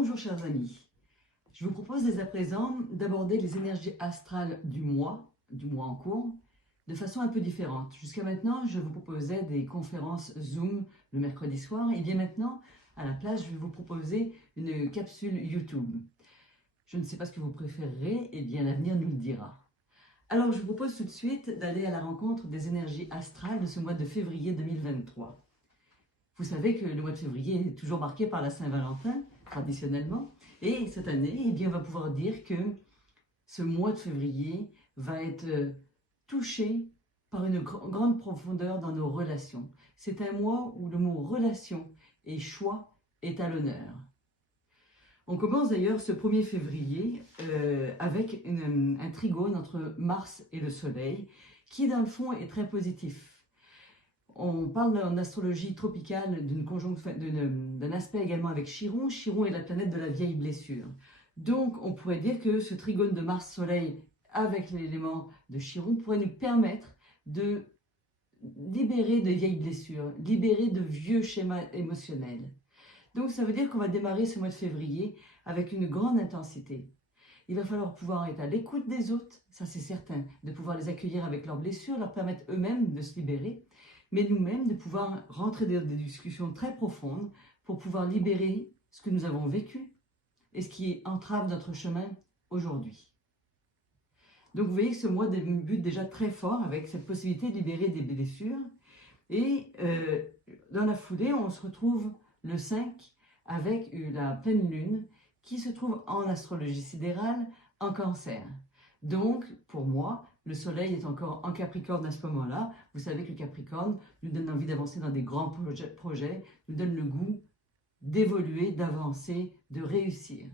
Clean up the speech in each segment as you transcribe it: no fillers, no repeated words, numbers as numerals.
Bonjour chers amis, je vous propose dès à présent d'aborder les énergies astrales du mois en cours, de façon un peu différente. Jusqu'à maintenant, je vous proposais des conférences Zoom le mercredi soir, et bien maintenant, à la place, je vais vous proposer une capsule YouTube. Je ne sais pas ce que vous préférerez, et bien l'avenir nous le dira. Alors je vous propose tout de suite d'aller à la rencontre des énergies astrales de ce mois de février 2023. Vous savez que le mois de février est toujours marqué par la Saint-Valentin, traditionnellement. Et cette année, eh bien, on va pouvoir dire que ce mois de février va être touché par une grande profondeur dans nos relations. C'est un mois où le mot relation et choix est à l'honneur. On commence d'ailleurs ce 1er février avec un trigone entre Mars et le Soleil, qui dans le fond est très positif. On parle en astrologie tropicale d'un aspect également avec Chiron. Chiron est la planète de la vieille blessure. Donc on pourrait dire que ce trigone de Mars-Soleil avec l'élément de Chiron pourrait nous permettre de libérer de vieilles blessures, libérer de vieux schémas émotionnels. Donc ça veut dire qu'on va démarrer ce mois de février avec une grande intensité. Il va falloir pouvoir être à l'écoute des autres, ça c'est certain, de pouvoir les accueillir avec leurs blessures, leur permettre eux-mêmes de se libérer, mais nous-mêmes de pouvoir rentrer dans des discussions très profondes pour pouvoir libérer ce que nous avons vécu et ce qui entrave notre chemin aujourd'hui. Donc vous voyez que ce mois débute déjà très fort avec cette possibilité de libérer des blessures. Et dans la foulée, on se retrouve le 5 avec la pleine lune qui se trouve en astrologie sidérale en Cancer. Donc, pour moi, le soleil est encore en Capricorne à ce moment-là. Vous savez que le Capricorne nous donne envie d'avancer dans des grands projets, nous donne le goût d'évoluer, d'avancer, de réussir.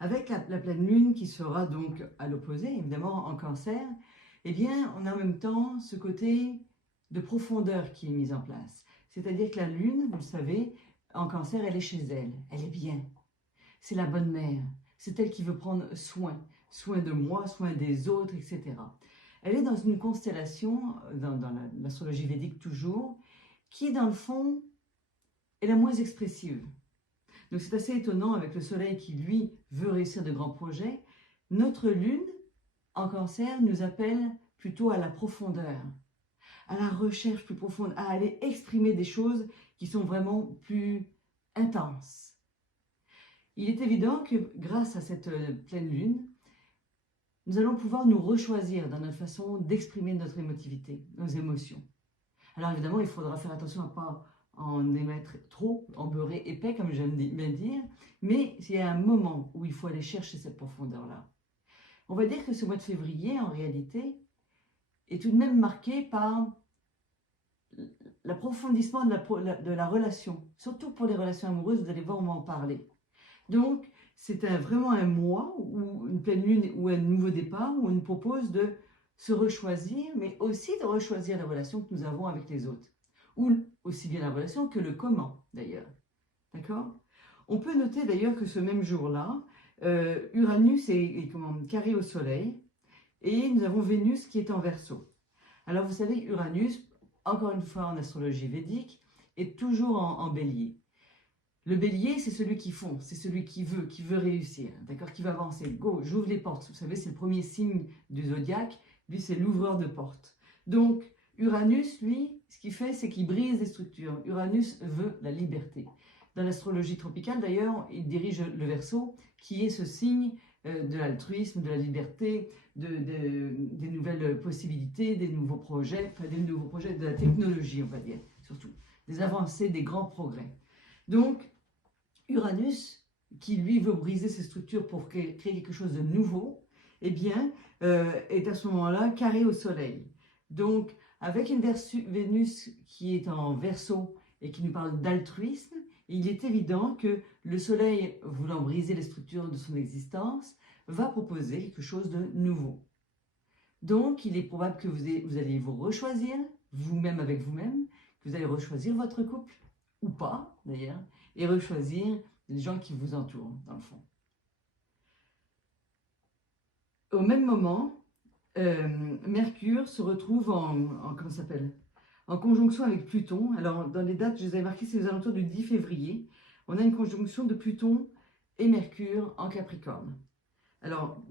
Avec la pleine lune qui sera donc à l'opposé, évidemment en Cancer, eh bien, on a en même temps ce côté de profondeur qui est mis en place. C'est-à-dire que la lune, vous le savez, en Cancer, elle est chez elle, elle est bien. C'est la bonne mère, c'est elle qui veut prendre soin de moi, soin des autres, etc. Elle est dans une constellation, dans l'astrologie védique toujours, qui dans le fond est la moins expressive. Donc c'est assez étonnant avec le soleil qui lui veut réussir de grands projets. Notre lune en Cancer nous appelle plutôt à la profondeur, à la recherche plus profonde, à aller exprimer des choses qui sont vraiment plus intenses. Il est évident que grâce à cette pleine lune, nous allons pouvoir nous rechoisir dans notre façon d'exprimer notre émotivité, nos émotions. Alors évidemment, il faudra faire attention à ne pas en émettre trop, en beurrer épais, comme j'aime bien dire, mais il y a un moment où il faut aller chercher cette profondeur-là. On va dire que ce mois de février, en réalité, est tout de même marqué par l'approfondissement de la relation, surtout pour les relations amoureuses, vous allez voir, on va en parler. Donc, c'est vraiment un mois ou une pleine lune ou un nouveau départ où on nous propose de se rechoisir, mais aussi de rechoisir la relation que nous avons avec les autres. Ou aussi bien la relation que le comment, d'ailleurs. D'accord? On peut noter d'ailleurs que ce même jour-là, Uranus est carré au Soleil et nous avons Vénus qui est en Verseau. Alors, vous savez, Uranus, encore une fois en astrologie védique, est toujours en Bélier. Le bélier, c'est celui qui fonce, c'est celui qui veut réussir, d'accord, qui va avancer. Go, j'ouvre les portes. Vous savez, c'est le premier signe du zodiaque. Lui, c'est l'ouvreur de portes. Donc, Uranus, lui, ce qu'il fait, c'est qu'il brise les structures. Uranus veut la liberté. Dans l'astrologie tropicale, d'ailleurs, il dirige le Verseau, qui est ce signe de l'altruisme, de la liberté, des nouvelles possibilités, des nouveaux projets, de la technologie, on va dire, surtout. Des avancées, des grands progrès. Donc, Uranus, qui lui veut briser ses structures pour créer quelque chose de nouveau, eh bien, est à ce moment-là carré au Soleil. Donc, avec une Vénus qui est en Verseau et qui nous parle d'altruisme, il est évident que le Soleil, voulant briser les structures de son existence, va proposer quelque chose de nouveau. Donc, il est probable que vous allez vous rechoisir, vous-même avec vous-même, que vous allez rechoisir votre couple, ou pas d'ailleurs, et rechoisir les gens qui vous entourent, dans le fond. Au même moment, Mercure se retrouve en conjonction avec Pluton. Alors, dans les dates, je les avais marquées, c'est aux alentours du 10 février. On a une conjonction de Pluton et Mercure en Capricorne. Alors,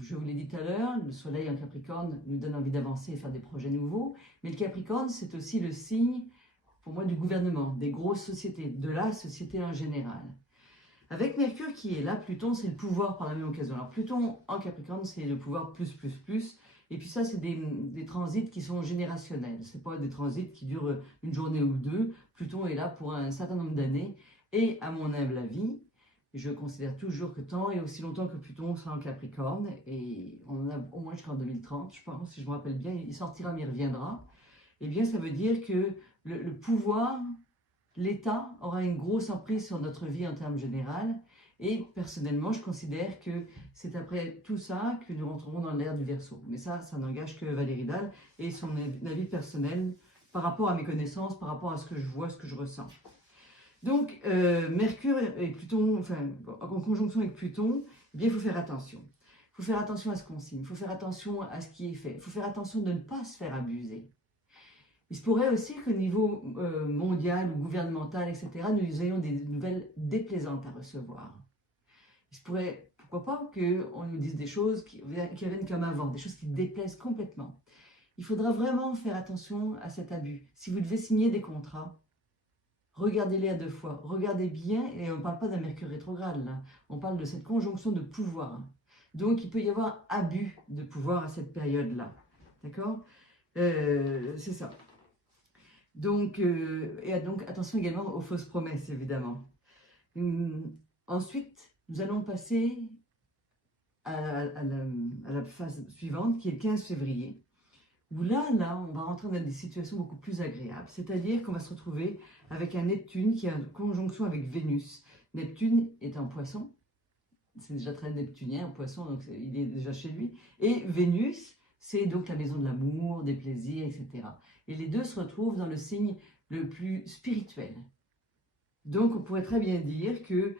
je vous l'ai dit tout à l'heure, le Soleil en Capricorne nous donne envie d'avancer et faire des projets nouveaux, mais le Capricorne, c'est aussi le signe, pour moi, du gouvernement, des grosses sociétés, de la société en général. Avec Mercure qui est là, Pluton, c'est le pouvoir par la même occasion. Alors, Pluton en Capricorne, c'est le pouvoir plus, plus, plus. Et puis ça, c'est des transits qui sont générationnels. Ce n'est pas des transits qui durent une journée ou deux. Pluton est là pour un certain nombre d'années. Et à mon humble avis, je considère toujours que tant et aussi longtemps que Pluton sera en Capricorne, et on en a au moins jusqu'en 2030, je pense, si je me rappelle bien, il sortira mais il reviendra, eh bien ça veut dire que le pouvoir, l'État aura une grosse emprise sur notre vie en termes généraux. Et personnellement, je considère que c'est après tout ça que nous rentrerons dans l'ère du Verseau. Mais ça n'engage que Valérie Dalle et son avis personnel par rapport à mes connaissances, par rapport à ce que je vois, ce que je ressens. Donc, Mercure et Pluton, enfin, en conjonction avec Pluton, eh bien, il faut faire attention. Il faut faire attention à ce qu'on signe, il faut faire attention à ce qui est fait, il faut faire attention de ne pas se faire abuser. Il se pourrait aussi qu'au niveau mondial ou gouvernemental, etc., nous ayons des nouvelles déplaisantes à recevoir. Il se pourrait, pourquoi pas, qu'on nous dise des choses qui reviennent comme avant, des choses qui déplaisent complètement. Il faudra vraiment faire attention à cet abus. Si vous devez signer des contrats, regardez-les à deux fois, regardez bien, et on ne parle pas d'un Mercure rétrograde, là. On parle de cette conjonction de pouvoir. Donc, il peut y avoir abus de pouvoir à cette période-là. D'accord? C'est ça. Donc, et donc, attention également aux fausses promesses, évidemment. Ensuite, nous allons passer à la phase suivante, qui est le 15 février, où là, on va rentrer dans des situations beaucoup plus agréables. C'est-à-dire qu'on va se retrouver avec un Neptune qui est en conjonction avec Vénus. Neptune est en Poisson, c'est déjà très neptunien, en Poisson, donc il est déjà chez lui. Et Vénus, c'est donc la maison de l'amour, des plaisirs, etc. Et les deux se retrouvent dans le signe le plus spirituel. Donc, on pourrait très bien dire que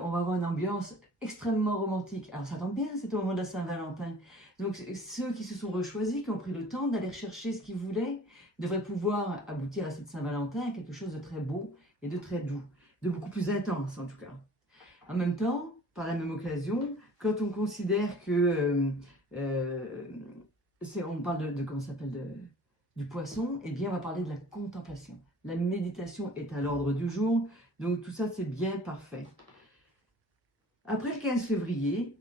on va avoir une ambiance extrêmement romantique. Alors, ça tombe bien, c'est au moment de la Saint-Valentin. Donc, ceux qui se sont rechoisis, qui ont pris le temps d'aller chercher ce qu'ils voulaient, devraient pouvoir aboutir à cette Saint-Valentin à quelque chose de très beau et de très doux, de beaucoup plus intense en tout cas. En même temps, par la même occasion, quand on considère que on parle de comment ça s'appelle, du Poisson, eh bien, on va parler de la contemplation. La méditation est à l'ordre du jour, donc tout ça, c'est bien parfait. Après le 15 février,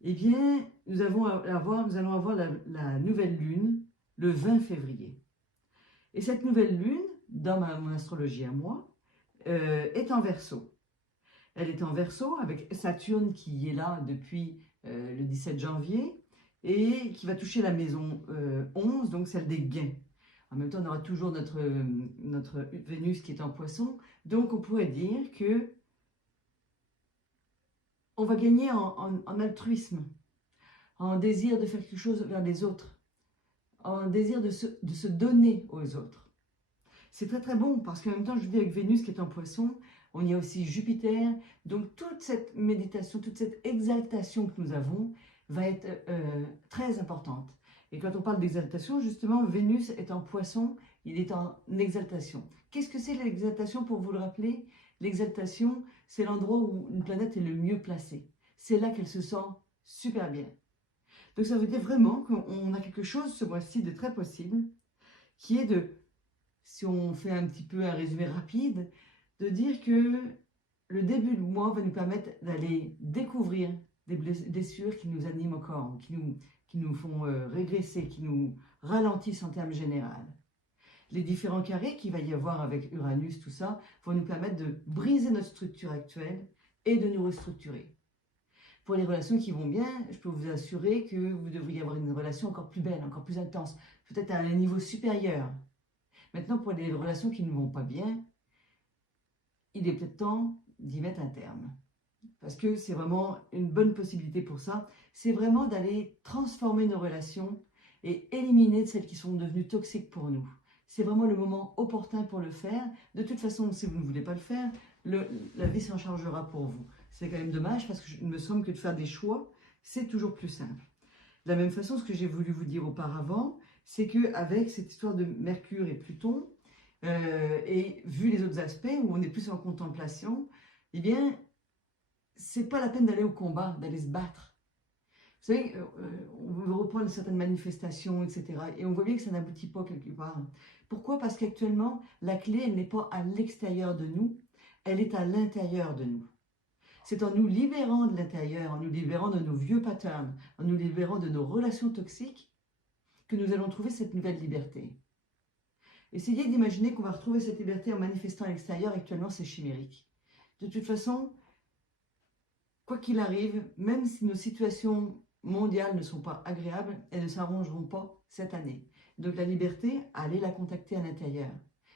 eh bien, nous allons avoir la nouvelle lune le 20 février. Et cette nouvelle lune, dans mon astrologie à moi, est en Verseau. Elle est en Verseau avec Saturne qui est là depuis le 17 janvier et qui va toucher la maison 11, donc celle des gains. En même temps, on aura toujours notre Vénus qui est en Poisson. Donc, on pourrait dire que on va gagner en altruisme, en désir de faire quelque chose vers les autres, en désir de se donner aux autres. C'est très très bon parce qu'en même temps, je vous dis avec Vénus qui est en Poisson, on y a aussi Jupiter. Donc, toute cette méditation, toute cette exaltation que nous avons va être très importante. Et quand on parle d'exaltation, justement, Vénus est en Poisson, il est en exaltation. Qu'est-ce que c'est l'exaltation pour vous le rappeler? L'exaltation, c'est l'endroit où une planète est le mieux placée. C'est là qu'elle se sent super bien. Donc ça veut dire vraiment qu'on a quelque chose ce mois-ci de très possible, qui est de, si on fait un petit peu un résumé rapide, de dire que le début du mois va nous permettre d'aller découvrir des blessures qui nous animent encore, qui nous font régresser, qui nous ralentissent en termes généraux. Les différents carrés qu'il va y avoir avec Uranus, tout ça, vont nous permettre de briser notre structure actuelle et de nous restructurer. Pour les relations qui vont bien, je peux vous assurer que vous devriez avoir une relation encore plus belle, encore plus intense, peut-être à un niveau supérieur. Maintenant, pour les relations qui ne vont pas bien, il est peut-être temps d'y mettre un terme. Parce que c'est vraiment une bonne possibilité pour ça. C'est vraiment d'aller transformer nos relations et éliminer celles qui sont devenues toxiques pour nous. C'est vraiment le moment opportun pour le faire. De toute façon, si vous ne voulez pas le faire, la vie s'en chargera pour vous. C'est quand même dommage parce qu'il me semble que de faire des choix, c'est toujours plus simple. De la même façon, ce que j'ai voulu vous dire auparavant, c'est qu'avec cette histoire de Mercure et Pluton, et vu les autres aspects où on est plus en contemplation, eh bien, c'est pas la peine d'aller au combat, d'aller se battre. Vous savez, on veut reprendre certaines manifestations, etc. Et on voit bien que ça n'aboutit pas quelque part. Pourquoi? Parce qu'actuellement, la clé, elle n'est pas à l'extérieur de nous, elle est à l'intérieur de nous. C'est en nous libérant de l'intérieur, en nous libérant de nos vieux patterns, en nous libérant de nos relations toxiques, que nous allons trouver cette nouvelle liberté. Essayez d'imaginer qu'on va retrouver cette liberté en manifestant à l'extérieur. Actuellement, c'est chimérique. De toute façon, quoi qu'il arrive, même si nos situations mondiales ne sont pas agréables, elles ne s'arrangeront pas cette année. Donc la liberté, allez la contacter à l'intérieur.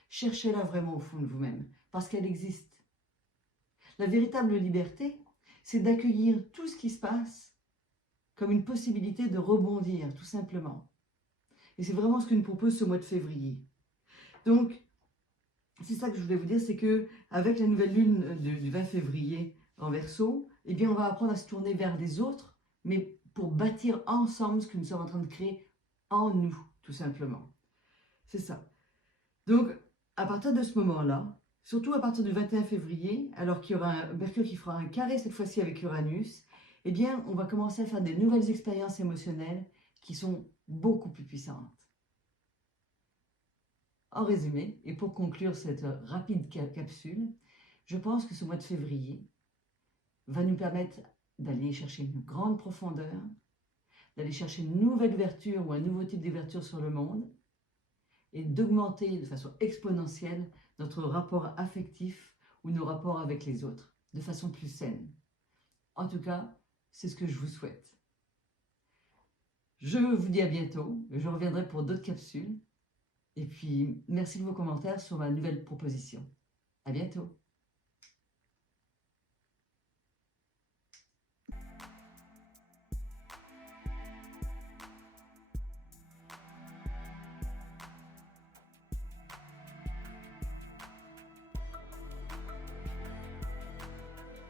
Cherchez-la vraiment au fond de vous-même, parce qu'elle existe. La véritable liberté, c'est d'accueillir tout ce qui se passe comme une possibilité de rebondir, tout simplement. Et c'est vraiment ce que nous propose ce mois de février. Donc, c'est ça que je voulais vous dire, c'est que avec la nouvelle lune du 20 février en Verseau, eh bien, on va apprendre à se tourner vers les autres, mais pour bâtir ensemble ce que nous sommes en train de créer en nous, tout simplement. C'est ça. Donc, à partir de ce moment-là, surtout à partir du 21 février, alors qu'il y aura un Mercure qui fera un carré cette fois-ci avec Uranus, eh bien, on va commencer à faire des nouvelles expériences émotionnelles qui sont beaucoup plus puissantes. En résumé, et pour conclure cette rapide capsule, je pense que ce mois de février va nous permettre d'aller chercher une grande profondeur, d'aller chercher une nouvelle ouverture ou un nouveau type d'ouverture sur le monde, et d'augmenter de façon exponentielle notre rapport affectif ou nos rapports avec les autres, de façon plus saine. En tout cas, c'est ce que je vous souhaite. Je vous dis à bientôt, je reviendrai pour d'autres capsules. Et puis, merci de vos commentaires sur ma nouvelle proposition. À bientôt.